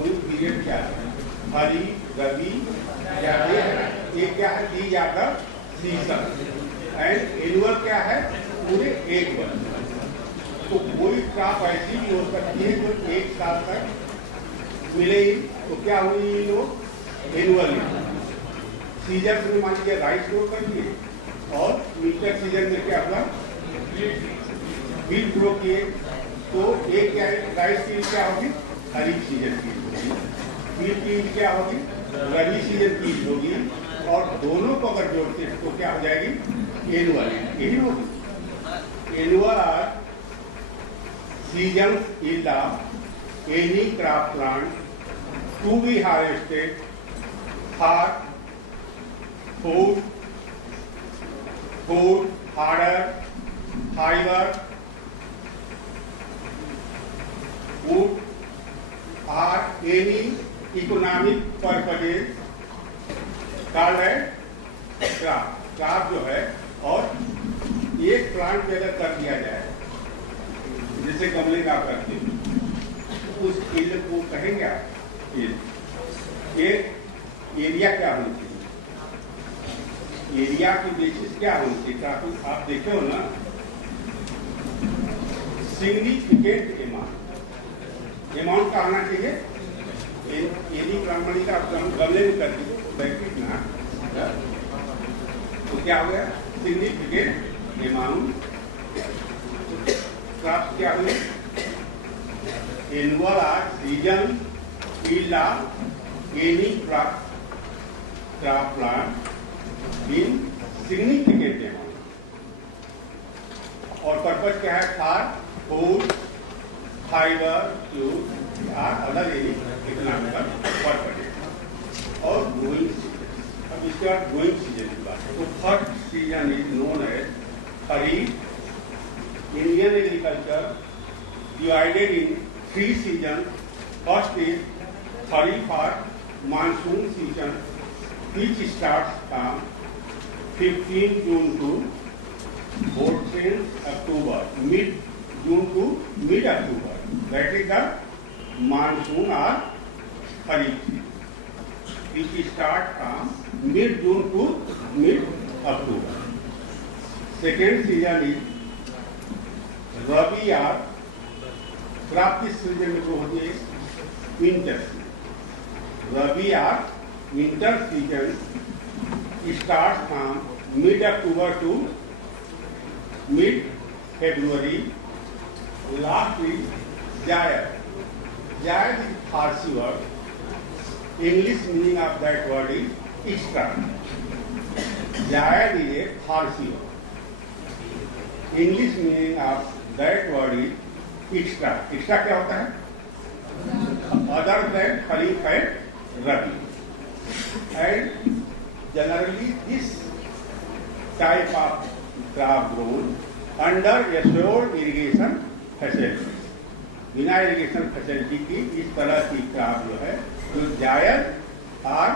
Growing period क्या है? खरीफ, रबी, जायद। ये क्या है? These are the season. And annual क्या है? पूरे एक वर्ष। तो कोई क्रॉप ऐसी भी हो सकती है जो एक साल तक मिले ही, तो क्या हुई ये लोग? एनुअल सीजन में मान लीजिए राइस ग्रो कर दिए, और विंटर सीजन में क्या हुआ? व्हीट ग्रो किए। तो एक क्या राइस की क्या होगी? खरीफ सीजन की होगी। व्हीट की क्या होगी? रबी सीजन की होगी। और दोनों को अगर जोड़ते हैं तो क्या हो जाएगी? एनुअल। यही होगी। Annual are seasons in the any crop plant to be harvested for food, fodder, fiber, wood or any economic purposes called as crop. crop जो है, और एक प्लांट पे अगर कर दिया जाए, जैसे गमले का करते हैं, तो उस फील्ड को कहेंगे आप एरिया क्या होनी चाहिए? एरिया की बेसिस क्या होनी चाहिए? आप देखे हो ना, सिग्निफिकेंट अमाउंट का होना चाहिए। यदि ब्राह्मणी का गमले में कर दीजिए ना, तो क्या हो गया? Significant amount. क्रॉप क्या हुई? Annual or season field of any crop plant in significant amount. और पर्पज क्या है? For food, fibre, fuel or other any economical purpose. और ग्रोइंग सीजन। अब इसके बाद ग्रोइंग सीजन की बात है। तो first season is known as kharif. Indian agriculture divided in 3 season. First is kharif और monsoon season, which starts from 15 June to 14 October, mid-June to mid-October. That is the monsoon or Kharif season, which starts from mid-June to mid-October. Second season is Rabi or crop किस season में होती है? Winter season. Rabi or winter season starts from mid-October to mid-February. Last is Zaid. Zaid is Farsi word. English meaning of that word is extra. Zaid is a Farsi word. English meaning of that word is extra. Extra क्या होता है? Other than Kharif and Rabi. And generally this type of crop grown under assured irrigation facility. बिना irrigation facility की इस तरह की crop जो है, जो जायद और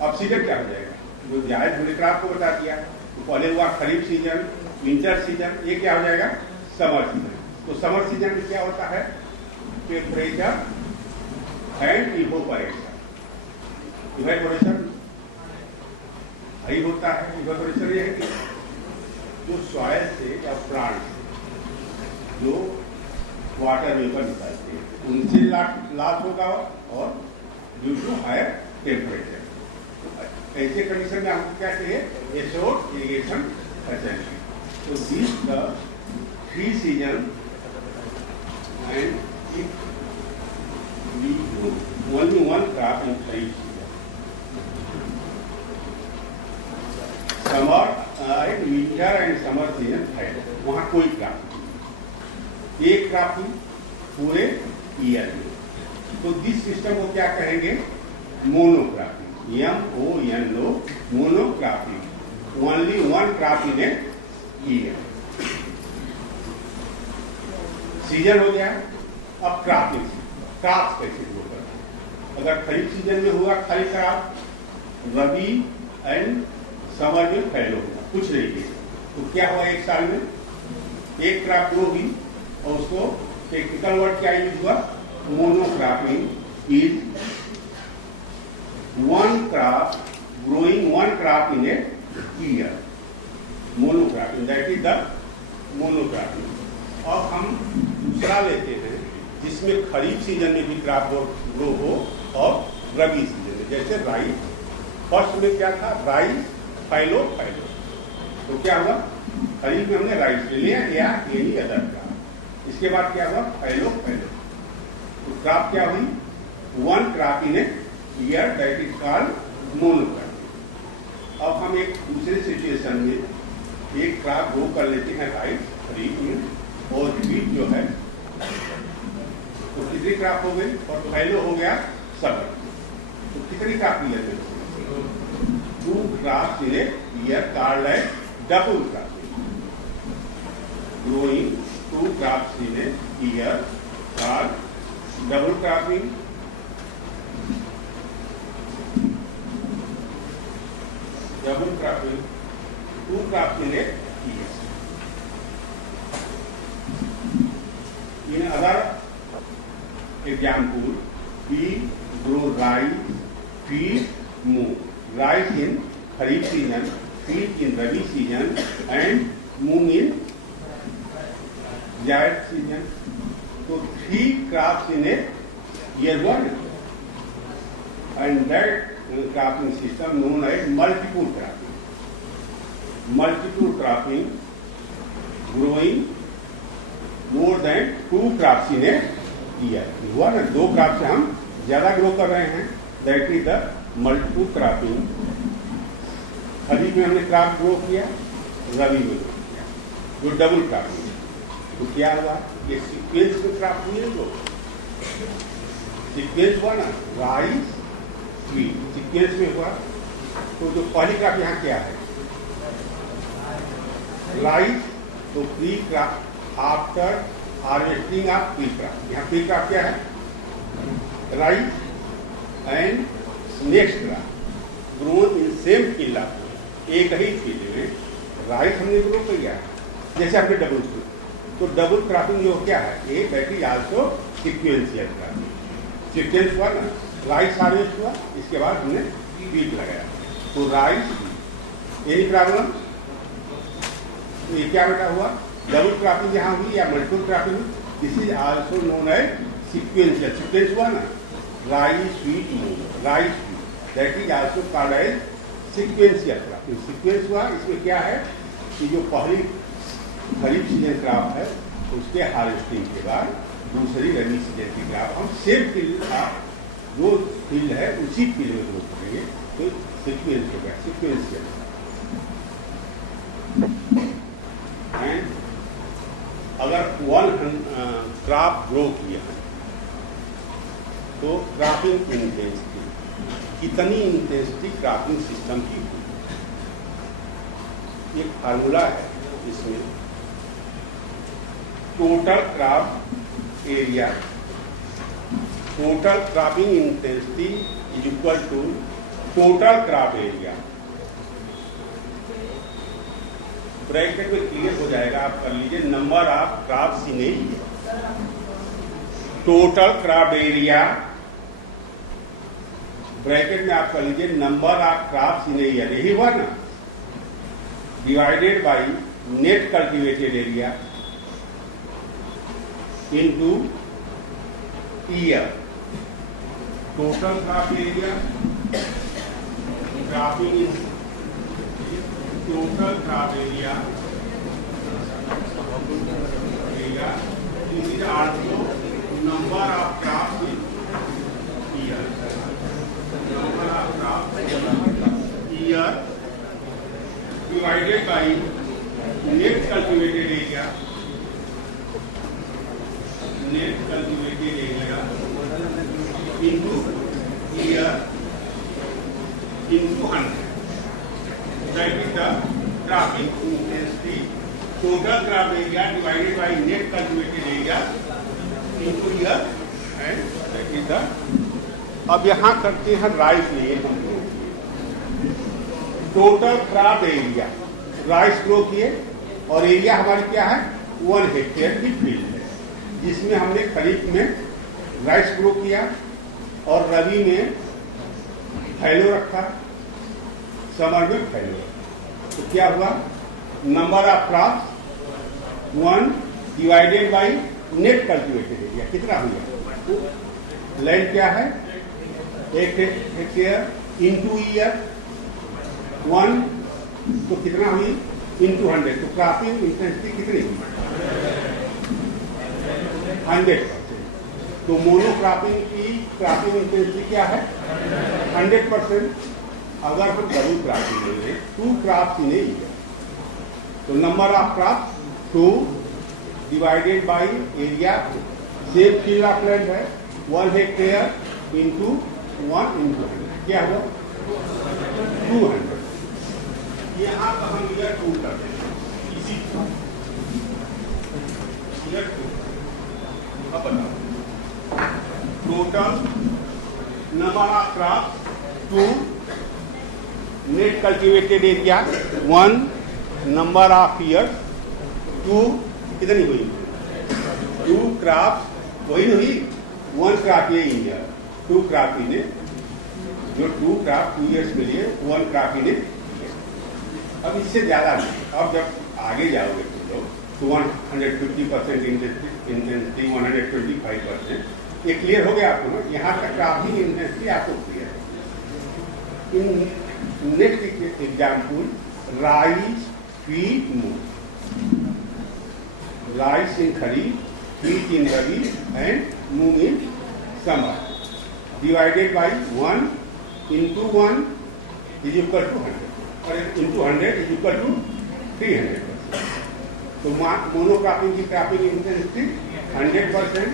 अब सीजन क्या हो जाएगा? जो जायद हमने क्रॉप को बता दिया, तो पहले हुआ खरीफ सीजन, विंटर सीजन, ये क्या हो जाएगा? Summer season. तो समर सीजन में क्या होता है? Temperature and evaporation. Evaporation high होता है। इवेपोरेशन ये है कि जो सॉइल से या प्लांट से जो वाटर वेपर निकालते हैं, उनसे लॉस होगा, और ड्यू टू हायर टेम्परेचर। ऐसे कंडीशन में हमको क्या चाहिए? Assured irrigation facility. तो this the 3 season and only one crop in Kharif season. Summer and winter and summer season है, वहाँ कोई क्रॉप नहीं, एक क्रॉप ही पूरे ईयर में। तो दिस सिस्टम को क्या कहेंगे? Monocropping. MONO, monocropping. Only one crop in a year. Season हो गया। अब क्रॉपिंग, क्रॉप कैसे ग्रो करते हैं? अगर खरीफ सीजन में हुआ खरीफ क्रॉप, रबी एंड समर में फैलो हुआ, कुछ नहीं किया, तो क्या हुआ? एक साल में एक क्रॉप ग्रो हुई, और उसको टेक्निकल वर्ड क्या यूज हुआ? Monocropping is one crop growing one crop in a year. Monocropping, that is the monocropping. अब हम दूसरा लेते हैं जिसमें खरीफ सीजन में भी क्रॉप ग्रो हो और रबी सीजन में, जैसे राइस। फर्स्ट में क्या था? राइस, फाइलो। तो क्या हुआ? खरीफ में हमने राइस ले लिया या एनी अदर क्रॉप। इसके बाद क्या हुआ? फाइलो। तो क्रॉप क्या हुई? One crop in a year, that is called monocropping. अब हम एक दूसरे सिचुएशन में एक क्रॉप ग्रो कर लेते हैं राइस खरीफ में, और व्हीट जो है तो कितनी क्रॉप हो गई, और फाइलो हो गया 7। तो कितनी क्रॉप ईयर में? 2 crops in a year called as double cropping. Growing 2 crops in a year called double cropping. Double cropping, 2 crops in a year. In other example, we grow rice, wheat, moong. Rice in Kharif season, wheat in Rabi season, and moong in Zaid season. So 3 crops in a year one, and that cropping system known as multiple cropping. Multiple cropping, growing more than 2 crops in a year. हुआ ना, 2 crop से हम ज्यादा grow कर रहे हैं, that is the multiple cropping. Kharif में हमने क्रॉप ग्रो किया, रबी में ग्रो किया, जो डबल क्रॉपिंग। तो क्या हुआ? ये सीक्वेंस में क्रॉप हुई है, जो सीक्वेंस हुआ ना, राइस व्हीट सीक्वेंस में हुआ। तो जो पहली क्रॉप यहाँ क्या है? राइस। तो pre crop after harvesting of pre crop. यहाँ प्री क्रॉप क्या है? Rice and next crop grown in same field. एक ही फील्ड में राइस हमने ग्रो किया, जैसे हमने डबल क्रॉप। तो डबल क्रॉपिंग जो क्या है? Uh that is also sequential cropping. Sequence हुआ ना, राइस हार्वेस्ट हुआ, इसके बाद हमने व्हीट लगाया। तो राइस, एनी प्रॉब्लम? तो ये क्या बेटा हुआ? डबल क्रॉपिंग यहाँ हुई या multiple cropping? This is also known as sequential. Sequence हुआ ना, rice wheat moong, rice wheat, that is also called as sequential cropping. Sequence हुआ, इसमें क्या है कि जो पहली खरीफ सीजन क्रॉप है उसके हार्वेस्टिंग के बाद दूसरी रबी सीजन की क्रॉप हम सेम फील्ड का जो फील्ड है उसी फील्ड में ग्रो करेंगे। तो सीक्वेंस हो गया, सीक्वेंशियल। एंड अगर 1 क्रॉप ग्रो किया है तो क्रॉपिंग इंटेंसिटी, कितनी इंटेंसिटी क्रॉपिंग सिस्टम की हुई? एक फार्मूला है इसमें, total crop area, total cropping intensity is equal to total crop area. Bracket में क्लियर हो जाएगा, आप कर लीजिए, number of crops in a year, total crop area, bracket में आप कर लीजिए number of crops in a year, यही हुआ ना, divided by net cultivated area into year. Total crop area, cropping total crop area, this is also number of crops in year, number of crops year divided by net cultivated area, net cultivated area into year into 100. That is the cropping intensity, total crop area divided by net cultivated area into year, and that is the। अब यहाँ करते हैं rice लिए हम total crop area, rice grow किए और area हमारी क्या है? 1 हेक्टेयर की फील्ड है, जिसमें हमने खरीफ में राइस ग्रो किया और रवि में फैलो रखा, समर में फैलो रखा। तो क्या हुआ, number of crops 1 divided by net cultivated area कितना हुआ। लैंड क्या है, 1 हेक्टेयर इंटू ईयर 1, तो कितना हुई इंटू 100, तो क्रॉपिंग इंटेंसिटी कितनी हुई 100%। तो मोनोक्रॉपिंग की क्रॉपिंग इंटेंसिटी क्या है 100%। अगर हम डबल क्रॉपिंग लेंगे 2 क्रॉप्स इन ए ईयर, तो number of crops 2 divided by area, same field of land है 1 हेक्टेयर इंटू 1 इंटू 100, क्या हुआ 200। यहाँ पर हम ईयर 2 करते हैं, इसी ईयर 2। अब बताओ total number of crops 2, net cultivated area 1, number of years 2, कितनी हुई 2 क्रॉप्स, वही हुई 1 क्रॉप ये ईयर, 2 क्रॉप इन्हें, जो 2 क्रॉप 2 ईयर्स के लिए 1 क्रॉप इन्हें। अब इससे ज्यादा नहीं, अब जब आगे जाओगे तुम लोग तो 150% इंटेंसिटी 125%, ये क्लियर हो गया आपको ना। यहाँ तक क्रॉपिंग इंटेंसिटी आपको क्लियर है। In next example rice, wheat, moong. Rice in kharif, wheat in rabi and moong in summer, divided by 1 into 1 is equal to 100 और इंटू 100 इज इक्वल टू 300%। तो मोनोक्रॉपिंग की क्रॉपिंग इंटेंसिटी 100%,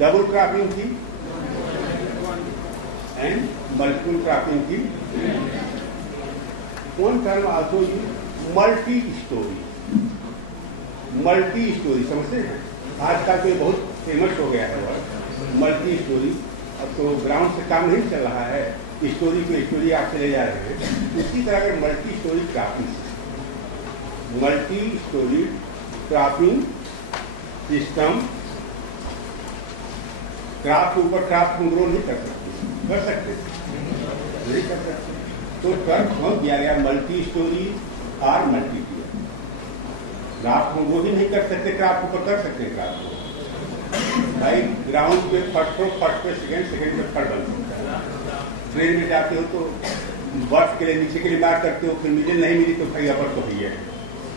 डबल क्रॉपिंग की एंड मल्टीपल क्रॉपिंग की। one term also use multi storey. Multi storey समझते हैं, आजकल तो बहुत फेमस हो गया है वर्ड मल्टी स्टोरी। अब तो ग्राउंड से काम नहीं चल रहा है, स्टोरी पे स्टोरी आप चले जा रहे हैं। इसी तरह के multi storey cropping, multi storey cropping system, crop के ऊपर क्रॉप को ग्रो नहीं कर सकते, कर सकते नहीं कर सकते। तो टर्म हो दिया गया मल्टी स्टोरी और मल्टी ईयर। क्रॉप को ग्रो ही नहीं कर सकते, क्रॉप को कर सकते हैं। क्रॉप को भाई ग्राउंड पे फर्स्ट पे सेकंड पे थर्ड बन सकता है। ट्रेन में जाते हो तो बर्फ के लिए नीचे के लिए बात करते हो, फिर मिडिल नहीं मिली तो भाई अपर तो ही है।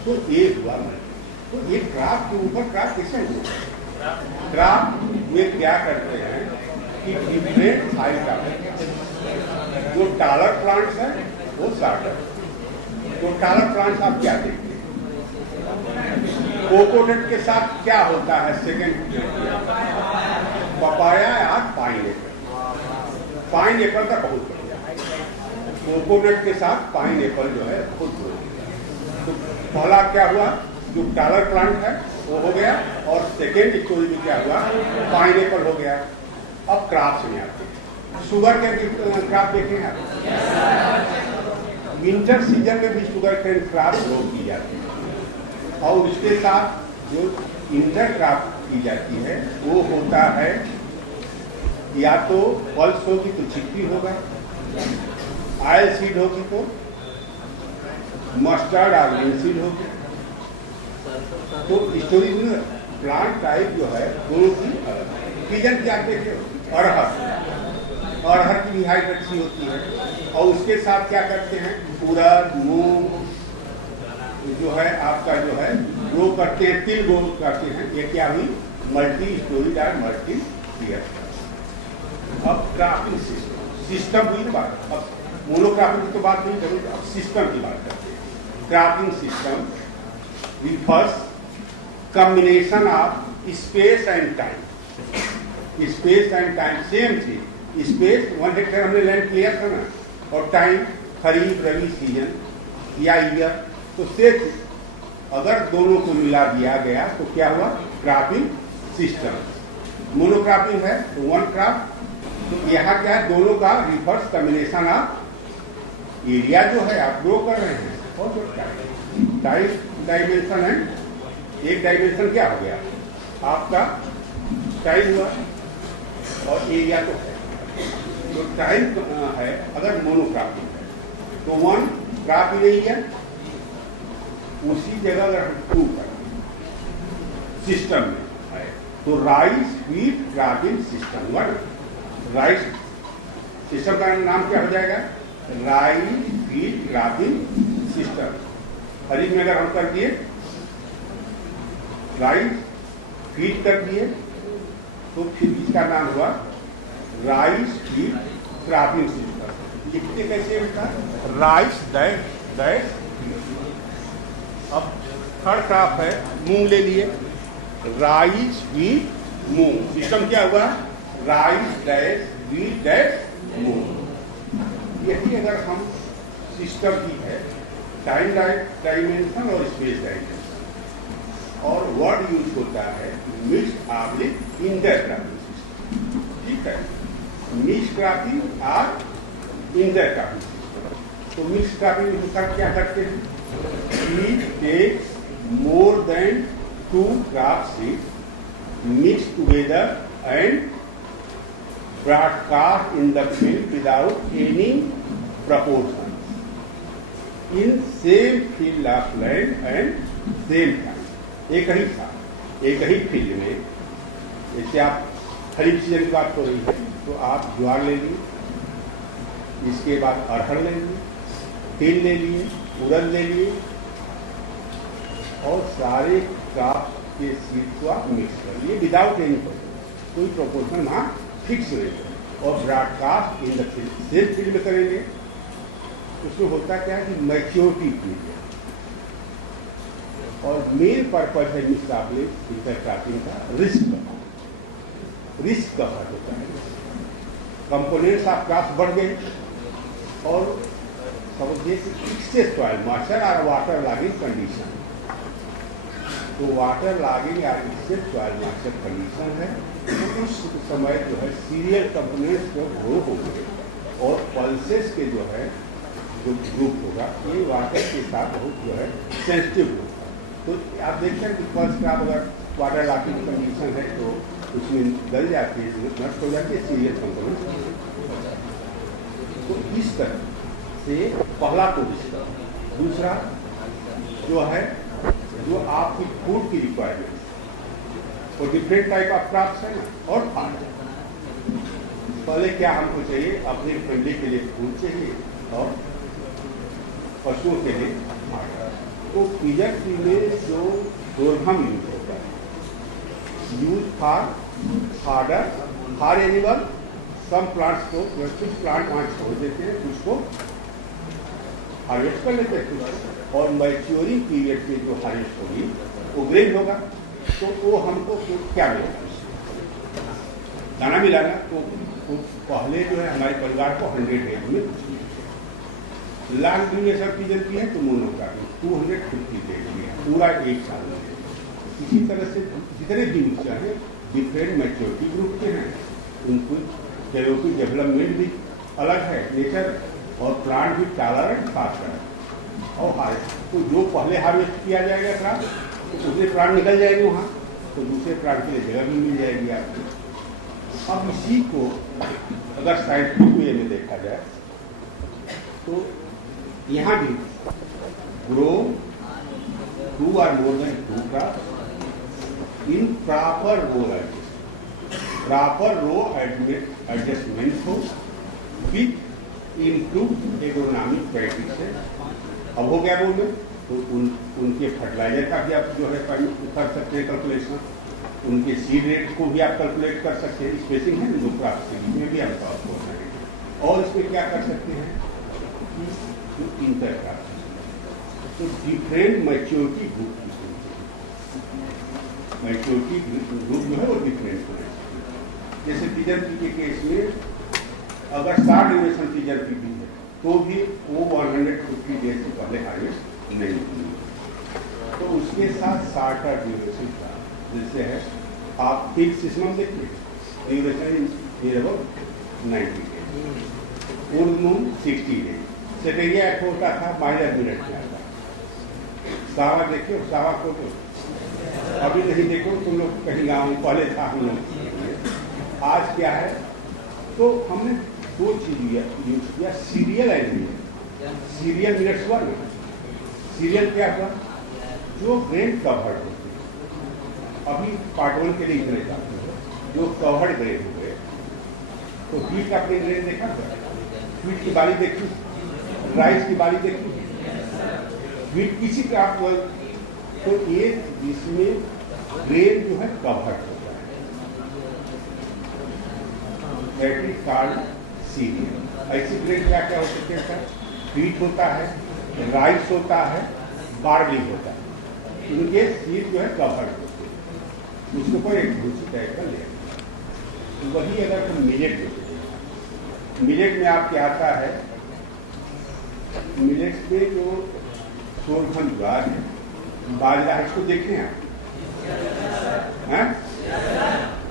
तो ये हुआ मल्टी। तो ये क्रॉप के ऊपर क्रॉप कैसे हुआ, क्रॉप में क्या करते हैं कि डिफरेंट साइज का जो टालर प्लांट्स है वो स्टार्टर। तो टालर प्लांट्स आप क्या देखते हैं, कोकोनट के साथ क्या होता है सेकेंड, पपाया या पाइन एप्पल का बहुत बढ़िया। कोकोनट के साथ पाइन एप्पल जो है बहुत बढ़िया। तो पहला क्या हुआ, जो टालर प्लांट है वो हो गया, और सेकेंड स्टोरी में क्या हुआ, पाइन एप्पल हो गया। अब क्रॉप्स में आते हैं, शुगर के क्रॉप देखें आप, विंटर सीजन में भी शुगर केन क्रॉप ग्रो की जाती है, और उसके साथ जो इंटर क्रॉप की जाती है वो होता है या तो पल्स होगी तो चिक्की होगा, ऑयल सीड होगी तो मस्टर्ड और लिनसीड होगी। तो स्टोरी में प्लांट टाइप जो है दोनों की सीजन क्या देखे, अरहर की भी हाइट अच्छी होती है, और उसके साथ क्या करते हैं उड़द मूंग जो है आपका जो है ग्रो करते हैं, तिल ग्रो करते हैं। ये क्या हुई मल्टी स्टोरी और मल्टी ईयर। अब क्रॉपिंग सिस्टम हुई ना बात, अब मोनोक्रॉपिंग की तो बात नहीं करूँ, अब सिस्टम की बात करते हैं। Cropping system refers combination of space and time. Space and time same चीज, स्पेस 1 हेक्टेयर हमने लैंड क्लियर था ना, और टाइम खरीफ रबी सीजन या ईयर। तो सिर्फ अगर दोनों को मिला दिया गया तो क्या हुआ क्रॉपिंग सिस्टम। मोनोक्रॉपिंग है तो 1 क्रॉप, तो यहाँ क्या है दोनों का रिवर्स कॉम्बिनेशन ऑफ एरिया जो है आप ग्रो कर रहे हैं, और जो डायमेंशन है, एक डायमेंशन क्या हो गया आपका टाइम हुआ, और एरिया तो है तो टाइम है अगर मोनोक्रॉपिंग है तो 1 क्रॉप ही नहीं है, उसी जगह अगर हम 2 करें सिस्टम में है तो rice wheat cropping system. Rice system का नाम क्या हो जाएगा? Rice wheat cropping system. Kharif में अगर हम कर दिए राइस व्हीट कर दिए तो फिर इसका नाम हुआ राइस व्हीट क्रॉपिंग सिस्टम। लिखते कैसे बेटा? Rice dash dash. अब थर्ड क्रॉप है मूंग ले लिए, राइस व्हीट मूंग। सिस्टम क्या हुआ? राइस डैश व्हीट डैश मूंग। यही अगर हम सिस्टम की है टाइम डायमेंशन और स्पेस डायमेंशन, और वर्ड यूज होता है मिक्स्ड आब्लिक इंटरक्रॉपिंग सिस्टम। ठीक है, मिक्स्ड क्रॉपिंग और इंटरक्रॉपिंग सिस्टम। तो मिक्स्ड क्रॉपिंग में हम क्या करते हैं? It takes more than 2 crop seeds mixed together and broadcast in the field without any proportion in same field of land and same time। एक ही था, एक ही फील्ड में, जैसे आप खरीफ सीजन की बात हो रही है तो आप ज्वार ले लिए, इसके बाद अरहर ले लिए, तिल ले लिए, उड़द ले लिए और सारे क्रॉप के सीड को आप मिक्स कर लिए विदाउट एनी कोई प्रोपोर्शन वहाँ फिक्स रहेगा और broadcast in the field same field में करेंगे। उसमें होता क्या है कि मैच्योरिटी पीरियड और मेन पर्पज है इंटरक्रॉपिंग का रिस्क कवर होता है। कंपोनेंट्स ऑफ क्रॉप्स बढ़ गए और समझिए फिक्सेड सॉइल मॉइस्चर और वाटर लॉगिंग कंडीशन। तो वाटर लॉगिंग या फिक्सेड सॉइल मॉइस्चर कंडीशन है तो उस समय जो है सीरियल कंपोनेंट्स जो ग्रो हो गए और पल्सेस के जो है जो ग्रुप होगा ये वाटर के साथ बहुत जो है सेंसिटिव होगा। तो आप देखते हैं कि फर्स्ट क्रॉप अगर वाटर लॉगिंग कंडीशन है तो उसमें गल जाती है, नष्ट हो जाती है सीरियल कंपोनेंट्स। तो इस तरह से पहला पोजिशन। दूसरा जो है जो आपकी फूड की रिक्वायरमेंट और डिफरेंट टाइप ऑफ क्रॉप्स है ना और फार्म। पहले क्या हमको चाहिए? अपने फैमिली के लिए फूड चाहिए और पशुओं के लिए फार्म। तो पिजन में जो डोरहम यूज होता है use for animal. Some plants को कुछ प्लांट वहाँ छोड़ देते हैं, कुछ को हार्वेस्ट कर लेते हैं और मैच्योरिंग पीरियड में जो हार्वेस्ट होगी वो ग्रेन होगा। तो वो हमको क्या मिलेगा? दाना मिला ना। तो पहले जो है हमारे परिवार को 100 डेज में कुछ मिलेगा। लॉन्ग ड्यूरेशन पीरियड की है तो मोनोक्रॉपिंग 250 डेज में पूरा एक साल में। इसी तरह से जितने जीन्स हैं डिफरेंट मैच्योरिटी ग्रुप के हैं, उनको कैलोपी डेवलपमेंट भी अलग है नेचर और प्लांट भी टॉलरेंट फास्टर है और तो जो पहले हार्वेस्ट किया जाएगा प्लांट तो दूसरे प्लांट निकल जाएंगे वहाँ, तो दूसरे प्लांट के लिए जगह भी मिल जाएगी आपको। अब इसी को अगर साइंटिफिक वे में देखा जाए तो यहाँ भी grow 2 or more than 2 crops in proper row adjustment। Proper row adjustment हो विथ इम्प्रूव एग्रोनॉमिक प्रैक्टिस है। अब हो गया बोले तो उनके फर्टिलाइजर का भी आप जो है कर सकते हैं कैलकुलेशन, उनके सीड रेट को भी आप कैलकुलेट कर सकते हैं। स्पेसिंग है दो क्रॉप्स के बीच में भी आप हो सकते और इसमें क्या कर सकते हैं कि इंटर क्रॉप तो different maturity group maturity group जो है वो डिफरेंट हो। जैसे टीजर पी के केस में अगर 60 ड्यूरेशन टीजर पी भी है तो भी वो 150 डेज से पहले हार्वेस्ट नहीं होगी। तो उसके साथ 60 ड्यूरेशन का जैसे है आप फिक्स सिस्टम देखिए ड्यूरेशन नियर 90 डेज, उर्द मूंग 60 डेज, सेटेरिया होता था 12 मिनट में आता। सावा देखिए सावा को तो अभी नहीं देखो तुम लोग कहीं गाँव पहले था हम लोग। आज क्या है तो हमने दो चीज यूज किया, serial and millet. Serial millets हुआ ना, सीरियल क्या हुआ, जो ग्रेन कवर्ड होते हैं। अभी पार्ट 1 के लिए इतने जाते हैं, जो कवर्ड ग्रेन हुए, तो व्हीट का अपने ग्रेन देखा, व्हीट की बाली देखी, राइस की बाली देखी, व्हीट किसी का आप, तो ये जिसमें ग्रेन जो है कवर्ड होता है, दैट इज कॉल्ड सीरियल। ऐसी ग्रेन क्या क्या हो सकते हैं, व्हीट होता है, राइस होता है, बार्ली होता है, इनके सीड जो है कवर्ड होते हैं, उसके ऊपर एक भूसी टाइप का लेयर। वही अगर हम मिलेट में, मिलेट में आपके आता है, मिलेट में जो सोरघन ज्वार है, बाजरा है, इसको देखे हैं आप?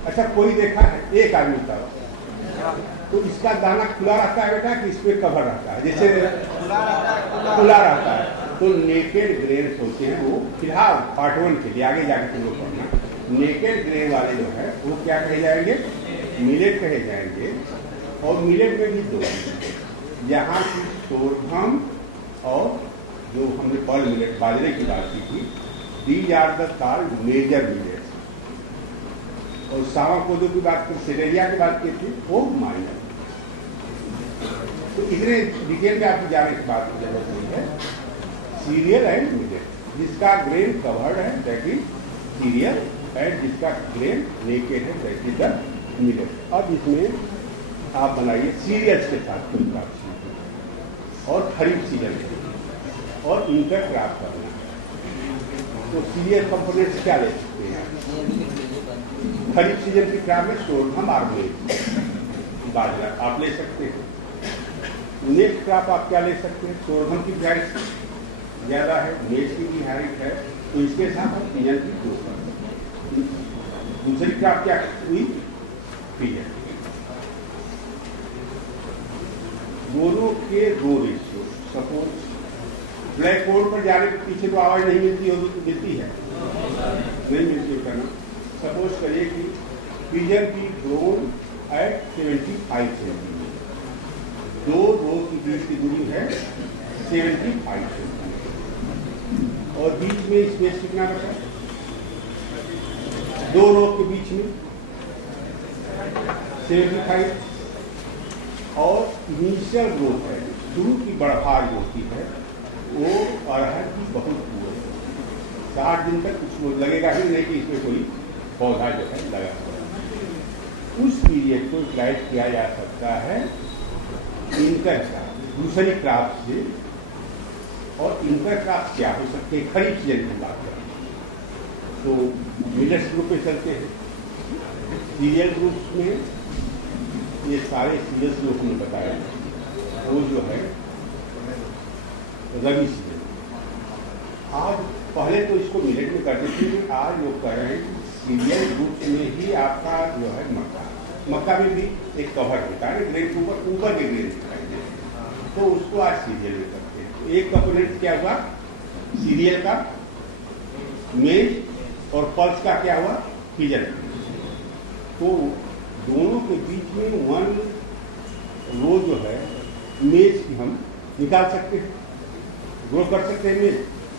अच्छा, कोई देखा है? एक आदमी था, तो इसका दाना खुला रहता है बेटा कि इसमें कवर रहता है? जैसे खुला रहता है। तो नेकेड ग्रेन्स होते हैं वो, फिलहाल पार्ट 1 के लिए, आगे जाके तुम लोग पढ़ना। नेकेड ग्रेन वाले जो है वो क्या कहे जाएंगे, मिलेट कहे जाएंगे। और मिलेट में भी दो, यहाँ की सोरघम और जो हमने पर्ल मिलेट बाजरे की बात की थी, these are the called major millets. और सावा कोदो की बात की, सेलेरिया की बात की थी, वो माइनर। तो इतने डिटेल में आपको जाने की बात की जरूरत नहीं है। सीरियल एंड मिलेट, जिसका ग्रेन कवर्ड है दैट इज सीरियल, एंड जिसका ग्रेन नेकेड है दैट इज द मिलेट। अब इसमें आप बनाइए सीरियल्स के साथ कुछ बात, और खरीफ सीजन और इंटर क्रॉप करना। तो सीरियल कंपोनेंट्स क्या ले सकते हैं? खरीफ सीजन की क्रॉप में सोरघम और मेज, बाजरा आप ले सकते हैं। नेक्स्ट क्रॉप आप क्या ले सकते हैं? सोरघम की प्राइस ज्यादा है, मेज की भी हाइट है, तो इसके साथ हम पिजन की ग्रो कर सकते हैं। दूसरी क्रॉप क्या हुई? पिजन। दोनों के दो रेशियो, सपोज ब्लैक बोर्ड पर जाने के पीछे तो आवाज नहीं मिलती होगी, तो मिलती है? नहीं मिलती है करना। सपोज करिए कि पिजन की ग्रोन एट 75 सेंटीमीटर, दो रो की बीच की दूरी है 75 सेंटीमीटर, और बीच में स्पेस कितना बचा? दो रो के बीच में 75, और इनिशियल ग्रोथ है, शुरू की बढ़ार होती है, वो अरहर की बहुत पूरी है। 60 दिन तक कुछ लगेगा ही नहीं कि इसमें कोई पौधा जो है लगा हुआ है। उस पीरियड को यूटिलाइज किया जा सकता है इंटर क्रॉप, दूसरी क्रॉप से। और इंटर क्रॉप क्या हो सकते हैं? खरीफ सीजन की बात करें तो मिलेट्स ग्रुप में चलते हैं। सीरियल ग्रुप्स में ये सारे सीरियल्स जो हमने बताया वो जो है रबी सीजन। आज पहले तो इसको मिलेट में करते थे, लेकिन आज लोग कह रहे हैं कि सीरियल ग्रुप्स में ही आपका जो है मक्का में भी एक कवर होता है, ग्रेन के ऊपर के ग्रेन दिखाई दे, तो उसको आज सीरियल में करते हैं। तो एक कंपोनेंट क्या हुआ सीरियल का, मेज, और पल्स का क्या हुआ पिजन। तो दोनों के बीच में वन रो जो है मेज की हम निकाल सकते हैं, ग्रो कर सकते हैं। मेज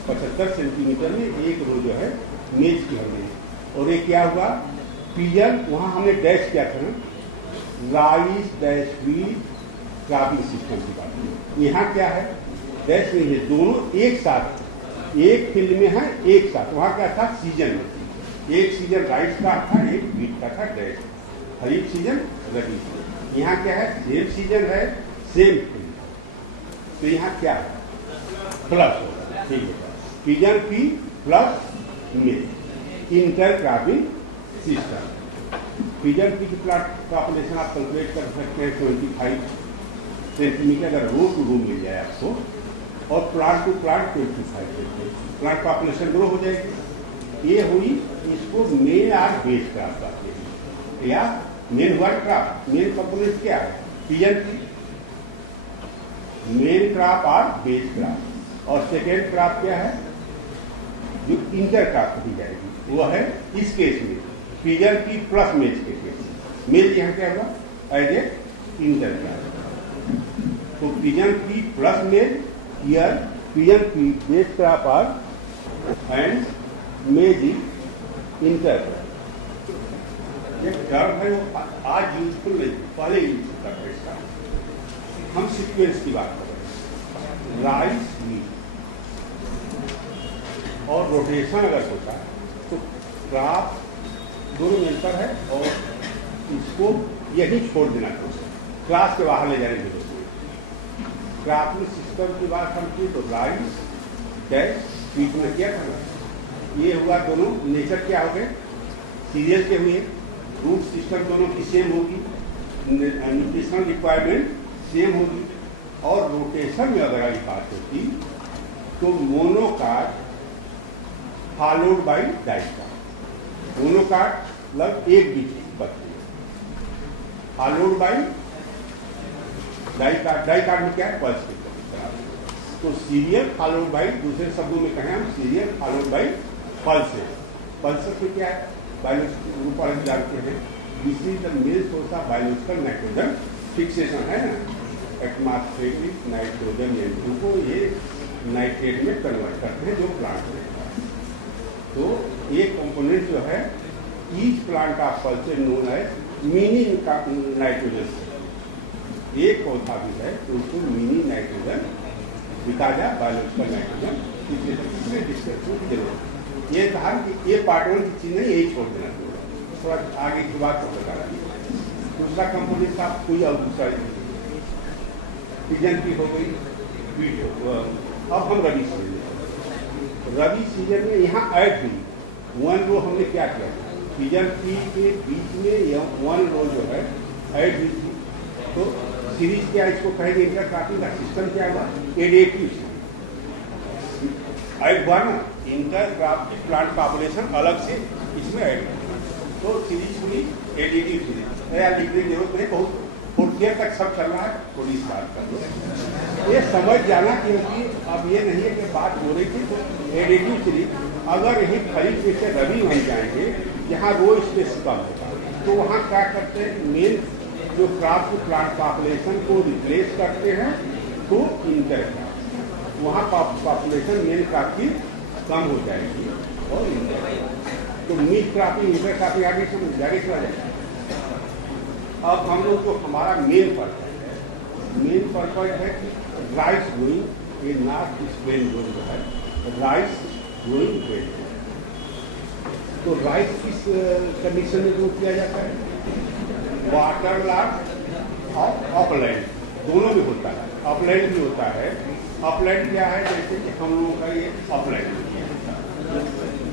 75 सेंटीमीटर में एक रो जो है मेज की हमने, और एक क्या हुआ पिजन, वहां हमने डैश किया था rice dash wheat cropping system की बात की। यहाँ क्या है डैश नहीं है, दोनों एक साथ एक फील्ड में है, एक साथ। वहां क्या था सीजन में, एक सीजन राइस का था, एक व्हीट का था, डैश खरीफ सीजन रबी सीजन। यहाँ क्या है सेम सीजन है, सेम फील्ड, तो यहाँ क्या है प्लस होगा, ठीक है। पिजन पी प्लस मेज, inter cropping system. Pigeon P की प्लांट पॉपुलेशन आप कैलकुलेट कर सकते हैं 25 सेंटीमीटर अगर रो टू रो मिल जाए आपको, और plant to plant 25 centimetre, plant population grow हो जाएगी। ये हुई, इसको मेन और बेस क्रॉप कहते हैं, या मेन हुआ क्रॉप। मेन कंपोनेंट क्या है पिजन की, मेन क्रॉप और बेस क्रॉप। और सेकेंड क्रॉप क्या है जो इंटर क्रॉप दी जाएगी, वो है इस केस में पिजन की प्लस मेज के केस। मेज यहाँ क्या हुआ एज ए इंटर क्राप। तो pigeon pea plus maize, here pigeon pea base crop are and maize is intercrop. ये टर्म है वो आज यूजफुल नहीं, पहले यूज करते इसका। हम सीक्वेंस की बात कर रहे हैं, राइस व्हीट और रोटेशन अगर होता है तो क्रॉप दोनों में अंतर है और इसको यही छोड़ देना चाहिए, क्लास के बाहर ले जाने की जरूरत नहीं। क्रॉपिंग सिस्टम की बात हम की तो राइस डैश व्हीट में क्या करना, ये हुआ दोनों नेचर क्या हो गए, सीरियल के हुए, रूट सिस्टम दोनों की सेम होगी, न्यूट्रिशनल रिक्वायरमेंट सेम होगी। और रोटेशन में अगर आई बात होती तो मोनोकार्प फॉलोड बाई डाइकार्प। मोनोकार्प मतलब एक बीज बनती है, फॉलोड बाई डाइकार्प। डाइकार्प में क्या है, पल्स के तो सीरियल फॉलोड बाई, दूसरे शब्दों में कहें हम serial followed by pulses. Pulses में क्या है, बायोलॉजिकल रूप जानते हैं, this is the main source of biological nitrogen fixation है ना, एटमॉस्फेरिक नाइट्रोजन N2 को ये नाइट्रेट में कन्वर्ट करते हैं जो प्लांट में। तो ये कंपोनेंट जो है each plant of pulses known as mini nitrogen. एक पौधा भी है तो उसको मिनी नाइट्रोजन बिका जाए, बायोलॉजिकल नाइट्रोजन। इसलिए डिस्कशन की जरूरत है। ये कहा कि ये पार्ट वन की चीज नहीं, यही छोड़ देना चाहिए, थोड़ा आगे की बात को बता रहा है। दूसरा कंपोनेंट का कोई और दूसरा सीजन की हो गई वीट हो। अब हम रबी सीजन में, रबी सीजन में यहाँ ऐड हुई वन रो, हमने क्या किया, सीजन पी के बीच में वन रो जो है ऐड हुई थी। तो सीरीज क्या इसको कहेंगे, इंटरक्रॉपिंग का सिस्टम क्या हुआ, एडेटिव ऐड हुआ ना, इंटरक्रॉपिंग प्लांट पॉपुलेशन अलग से इसमें ऐड हुआ, तो सीरीज हुई एडिटिव सीरीज। यार लिखने की जरूरत नहीं, बहुत फोर्थ ईयर तक सब चल रहा है, थोड़ी सी बात कर लो, ये समझ जाना, क्योंकि अब ये नहीं है कि बात हो रही थी तो एडिटिव सीरीज। अगर यही खरीफ में से रबी बन जाएंगे, यहाँ रो स्पेस कम होगा, तो वहाँ क्या करते हैं, मेन जो क्रॉप की प्लांट पॉपुलेशन को रिप्लेस करते हैं तो इंटर क्रॉप, वहाँ पॉपुलेशन मेन क्रॉप की कम हो जाएगी और इंटर, तो मिड क्रॉपिंग इंटर क्रॉपिंग आगे समझ जाके चला जाएगा। अब हम लोग को हमारा मेन पर्पज है कि राइस ग्रोइंग, ये नॉर्थ ईस्ट प्लेन जो है राइस ग्रोइंग बेल्ट। तो राइस किस कंडीशन में ग्रो किया जाता है, वाटर लॉग और अपलैंड दोनों में होता है, अपलैंड भी होता है। अपलैंड क्या है, जैसे कि हम लोगों का ये अपलैंड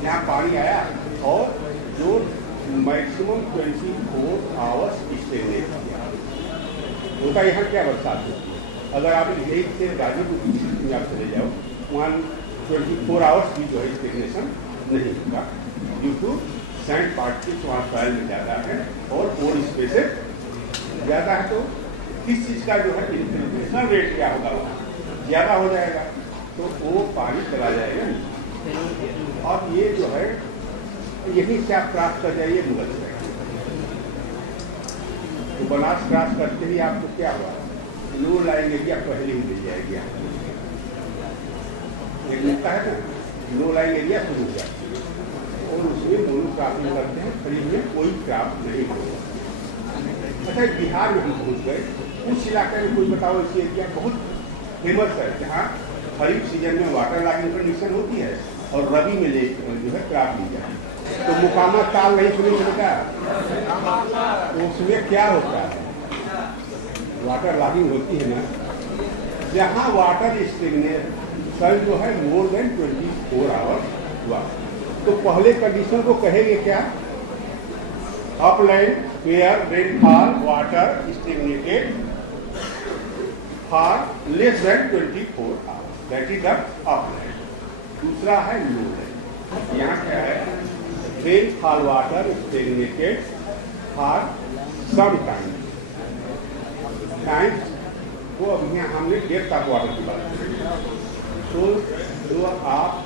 यहाँ पानी आया और जो मैक्सिमम 24 आवर्स स्टेगनेट किया होता है, यहाँ क्या बरसात होती है। अगर आप लेक से गाजीपुर में आप चले जाओ, वहाँ 24 आवर्स भी जो है स्टेगनेशन नहीं होगा, ड्यू टू सैंड पार्टिकल्स वहाँ सॉइल में ज़्यादा है और पोर स्पेसेस ज़्यादा है। तो किस चीज़ का जो है इन्फ्लेशन रेट क्या होगा, वहाँ ज़्यादा हो जाएगा, तो वो पानी चला जाएगा। और ये जो है यहीं से आप क्रॉस कर जाइए मुगल से, तो बनास क्रॉस करते ही आपको क्या हुआ, लो लाइन एरिया पहले ही मिल जाएगी। एक मिलता है ना, लो लाइन एरिया शुरू हो जाती है और उसमें मोनो क्रॉपिंग करते हैं, खरीफ में कोई क्रॉप नहीं होगा। अच्छा, बिहार में हम पहुँच गए, उस इलाके में कोई बताओ ऐसी एरिया बहुत फेमस है जहाँ खरीफ सीजन में वाटर लॉगिंग कंडीशन होती है और रबी में ले जो है क्रॉप ली जाए। तो मुकामा ताल नहीं सुनी बेटा, तो उसमें क्या होता है, वाटर लॉगिंग होती है ना, जहाँ वाटर स्टेगनेशन जो है मोर देन 24 आवर्स हुआ, तो पहले कंडीशन को कहेंगे क्या, upland where rainfall water stagnated for less than 24 hours, that is the upland. दूसरा है लोलैंड, यहाँ क्या है, rainfall water stagnated for some time, वो अभी यहाँ हमने डेप्थ ऑफ वाटर की बात की। तो जो आप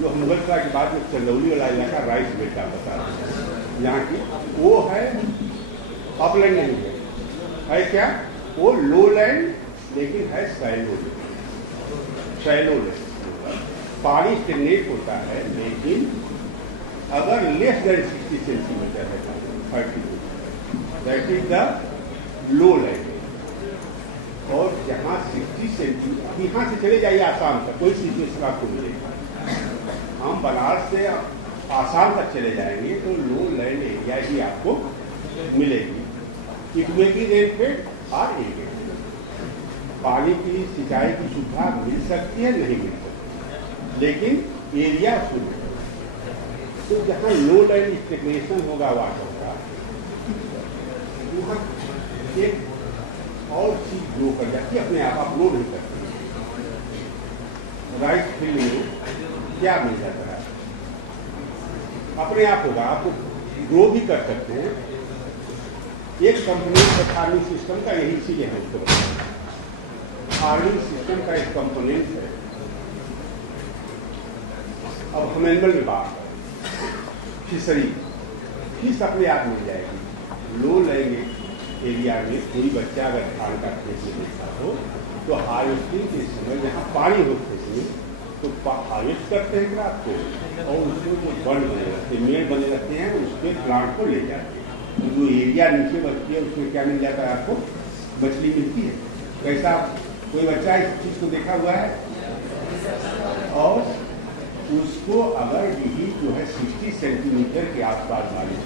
जो मुगल सराय के बाद में चंदौली वाला इलाका राइस बेल्ट आप बता रहे हैं, यहाँ की वो है अपलैंड नहीं है, है क्या, वो लो लैंड लेकिन है शैलो लैंड। पानी स्टेगनेट होता है, लेकिन अगर लेस देन 60 सेंटीमीटर है 30, that is the low land. और जहाँ 60 सेंटीमीटर, यहाँ से चले जाइए आसाम तक, कोई सिचुएशन आपको मिलेगा। हम बनारस से आसाम तक चले जाएंगे तो लो लैंड एरिया ही आपको मिलेगी। इट में भी रेनफेड और एरिया पानी की सिंचाई की सुविधा मिल सकती है, नहीं मिल सकती, लेकिन एरिया शुरू। तो जहाँ लो लैंड स्टेगनेशन होगा वाटर का, वहाँ एक और चीज ग्रो कर जाती है अपने आप ग्रो नहीं करती। राइस फील्ड में क्या मिल जाता है, अपने आप होगा, आपको ग्रो भी कर सकते हैं। एक कंपोनेंट फार्मिंग सिस्टम का यही चीज है, उसको फार्मिंग सिस्टम का एक कंपोनेंट है। अब हम एनिमल में बात करें, फिशरी, फिश अपने आप मिल जाएगी। लो लैंड एरिया में कोई बच्चा अगर धान का खेत में देखता हो तो हार्वेस्टिंग के समय जहाँ पानी हो खेत में तो हार्वेस्ट करते हैं क्राप को, और उसमें जो बंड बने रहते हैं, मेड़ बने रहते हैं, उसके प्लांट को ले जाते हैं। जो एरिया नीचे बचती है उसमें क्या मिल जाता है आपको, मछली मिलती है। कैसा, कोई बच्चा इस चीज को देखा हुआ है? और उसको अगर यही जो है 60 सेंटीमीटर के आसपास वाली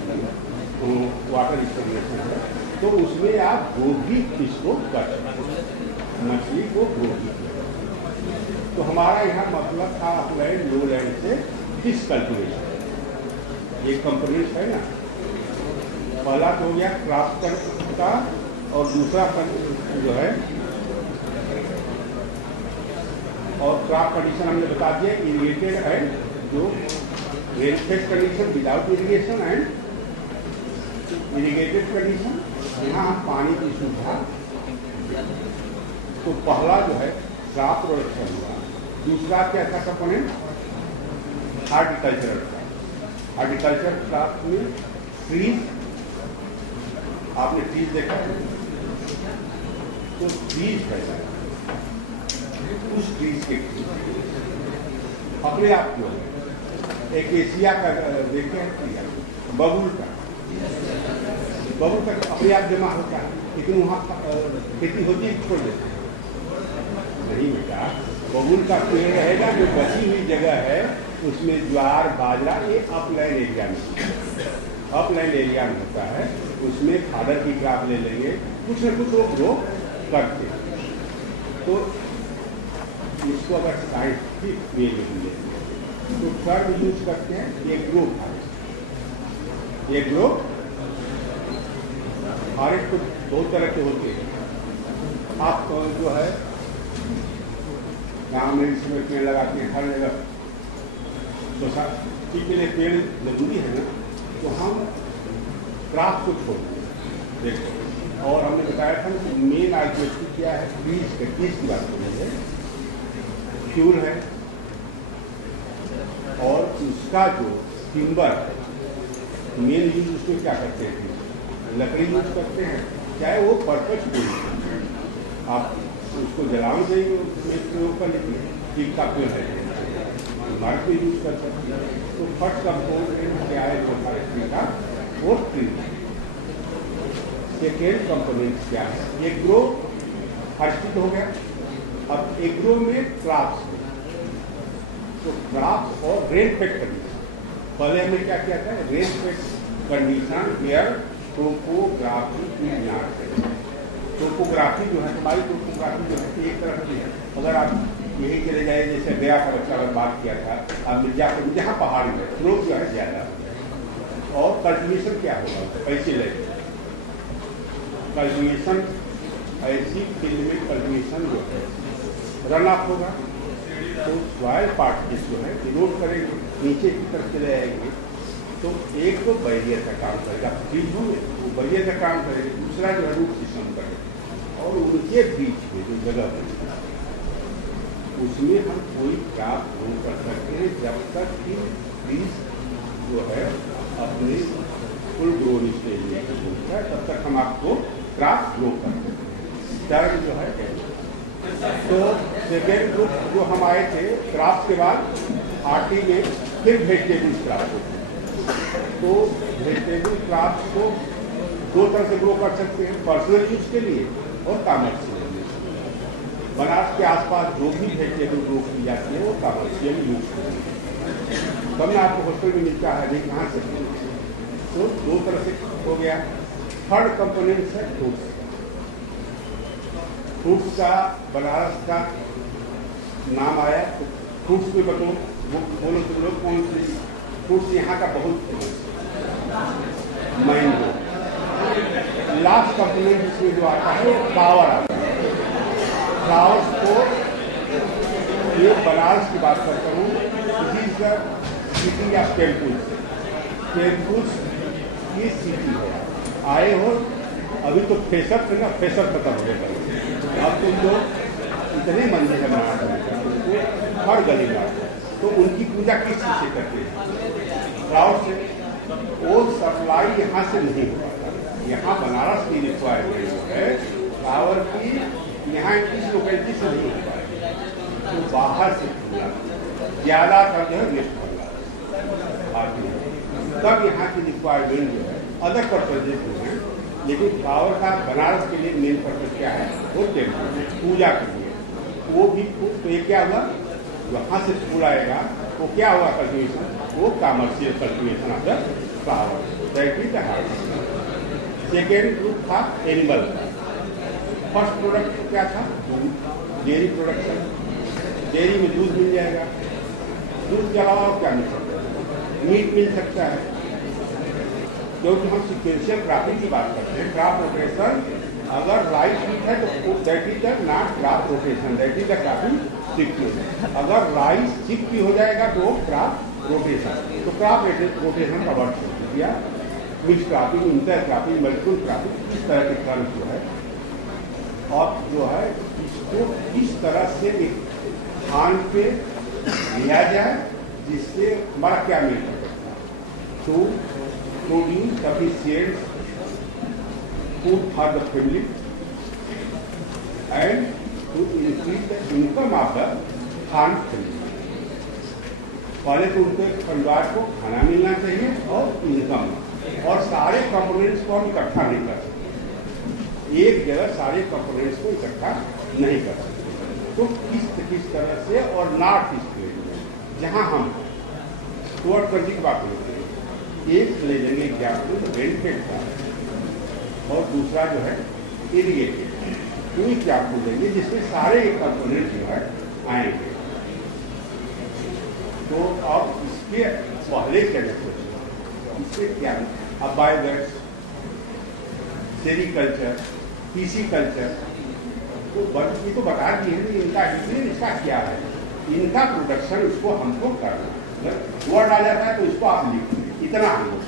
तो वाटर स्टेगनेशन है, तो उसमें आप गोभी फिश को कर सकते हैं, मछली को गोभी। तो हमारा यहाँ मतलब था अपलैंड लो लैंड से फिश कल्टिवेशन। ये कंपोनेंट है ना, पहला तो हो गया क्रॉप का, और दूसरा जो है, और क्रॉप कंडीशन हमने बता दिया, इरिगेटेड एंड जो rainfed condition without irrigation and irrigated condition, यहाँ हम पानी की सुविधा। तो पहला जो है क्रॉप प्रोडक्शन हुआ, दूसरा क्या था कंपोनेंट, हार्टिकल्चरल। हार्टिकल्चर क्रॉप में ट्रीज, आपने ट्रीज देखा है, तो ट्रीज कैसा है, उस ट्रीज के अपने आप क्यों, एक एशिया का देखते हैं बबुल का अपने आप जमा होता है, लेकिन वहाँ खेती होती है, छोड़ देते हैं। नहीं बेटा, बबुल का पेड़ रहेगा, जो बची हुई जगह है उसमें ज्वार बाजरा, ये अपलैंड एरिया में, अपलैंड एरिया में होता है, उसमें खादर की क्रॉप ले लेंगे, कुछ न कुछ वो ग्रो करते हैं। तो इसको अगर साइंटिफिक वे में ले तो टर्म यूज करते हैं एग्रो फॉरेस्ट। एग्रो फॉरेस्ट तो बहुत तरह के होते हैं। आप जो है गाँव में इसमें पेड़ लगाते हैं हर जगह, सोसाइटी के लिए पेड़ जरूरी है ना, तो हम क्राफ्ट को छोड़ते हैं। देखो, और हमने बताया था कि मेन आर्ग्यूमेंट क्या है, ट्रीज की बात हो रही है, फ्यूल है, और उसका जो टिम्बर है, मेन यूज उसमें क्या करते हैं, लकड़ी यूज करते हैं, चाहे वो पर्पज कोई, आप उसको जलाने से ही प्रयोग कर लेते हैं, टीक का पेड़ है, मार्ग में यूज कर सकते हैं। तो फर्स्ट कंपोनेंट क्या है जो फॉरेस्ट्री का, वो ट्री। सेकेंड कंपोनेंट क्या है, एग्रो फॉरेस्ट्री हो गया। अब एग्रो में क्रॉप्स, तो क्रॉप्स और रेनफेड कंडीशन, पहले हमने क्या किया था, रेनफेड कंडीशन वेयर टोपोग्राफी की जांच करें। टोपोग्राफी जो है, हमारी टोपोग्राफी जो है एक तरह की है। अगर आप यही चले जाए, जैसे गया का बच्चा अगर बात किया था, अब मिर्जापुर जहाँ पहाड़ी है स्लोप जो है ज्यादा, और कल्टिवेशन क्या होगा, ऐसे लगे कल्टिवेशन, ऐसी फील्ड में कल्टिवेशन जो है रन ऑफ होगा, तो सॉइल पार्टिकल्स जो है इरोड करेंगे, नीचे की तरफ चले आएंगे। तो एक तो बैरियर का काम करेगा, बीज होंगे वो बैरियर का काम करेंगे, दूसरा जो है रूट सिस्टम करेगा, और उनके बीच में जो जगह बनेगा उसमें हम कोई क्रॉप ग्रो कर सकते हैं, जब तक कि बीज जो है अपने फुल ग्रोन स्टेज में पहुंचता है, तब तक हम आपको क्रॉप ग्रो करते हैं। थर्ड जो है, तो सेकेंड ग्रुप जो हम आए थे क्रॉप के बाद आरटी में फिर वेजिटेबल क्रॉप होते। तो वेजिटेबल क्रॉप को दो तरह से ग्रो कर सकते हैं, पर्सनल यूज के लिए और कॉमर्शियल यूज के लिए। बनारस के आसपास जो भी वेजिटेबल ग्रो की जाती है वो कॉमर्शियल यूज के लिए, तब में आपको हॉस्टल में मिलता है, नहीं कहाँ से। तो दो तरह से हो गया। थर्ड कंपोनेंट है फ्रूट्स। फ्रूट्स का बनारस का नाम आया तो फ्रूट्स में बोलो तुम लोग कौन से फ्रूट्स यहाँ का बहुत मैंगो। लास्ट कंपोनेंट इसमें जो आता है वो फ्लावर आता है। फ्लावर्स को ये बनारस की बात करता हूँ, सिटी या टेम्पुल्स। टेम्पुल्स की सिटी है, आए हो अभी तो फेसर थे ना, फेसर खत्म हो गया। अब तुम लोग इतने मंदिर है बनारस हर गली में, तो उनकी पूजा किस चीज से करते हैं? फ्लावर से। वो सप्लाई यहाँ से नहीं हो पाता। यहाँ बनारस की रिक्वायरमेंट जो है फ्लावर की, यहाँ इस लोकेलिटी से नहीं हो पाएगी, तो बाहर से ज़्यादातर जो है वेस्ट बंगाल आती है। तब यहाँ की रिक्वायरमेंट जो है अदर पर्पजेज जो है, लेकिन फ्लावर का बनारस के लिए मेन पर्पज क्या है? वो टेम्पल पूजा के लिए। वो भी तो ये क्या हुआ, वहाँ से फूल आएगा वो क्या हुआ कल्टिवेशन, वो commercial cultivation of the flower, that is the harvest. Second group था एनिमल का। फर्स्ट प्रोडक्ट क्या था? Dairy production. डेयरी में दूध मिल जाएगा, दूध के अलावा और क्या मिल सकता है? मीट मिल सकता है। क्योंकि हम सिक्वेंशियल क्रॉपिंग की बात करते हैं, क्रॉप रोटेशन। अगर राइस वीट है तो that is the not crop rotation, that is the cropping sequence. अगर राइस चिक भी हो जाएगा तो क्रॉप रोटेशन। तो क्रॉप रोटेशन का वर्ड छोड़ दिया। Mix cropping, inter cropping, multiple cropping, इस तरह के टर्म जो है, और जो है इसको इस तरह से एक स्थान पे लिया जाए जिससे हमारा क्या मिल सकता है? तो produce sufficient food for the family and to increase the income of the farm family. पहले तो उनके परिवार को खाना मिलना चाहिए और इनकम, और सारे कंपोनेंट्स को हम इकट्ठा नहीं कर सकते, एक जगह सारे कंपोनेंट्स को इकट्ठा नहीं कर सकते। तो किस तरह से, और नॉर्थ ईस्ट में जहाँ हम टूअर्ड कंट्री की बात करते हैं, एक ले लेंगे एग्जाम्पल रेनफेड का, और दूसरा जो है इरिगेटेड, तो क्या आपको देंगे जिसमें सारे कंपोनेंट जो है आएंगे। तो अब इसके पहले क्या इससे क्या, अब बायोगैस, सेरिकल्चर, पीसी कल्चर, तो ये तो बता दिए हैं कि इनका डिसीजन इसका क्या है, इनका प्रोडक्शन इसको हमको करना। वर्ड आ जाता है तो इसको आप लिख, इतना हम लोग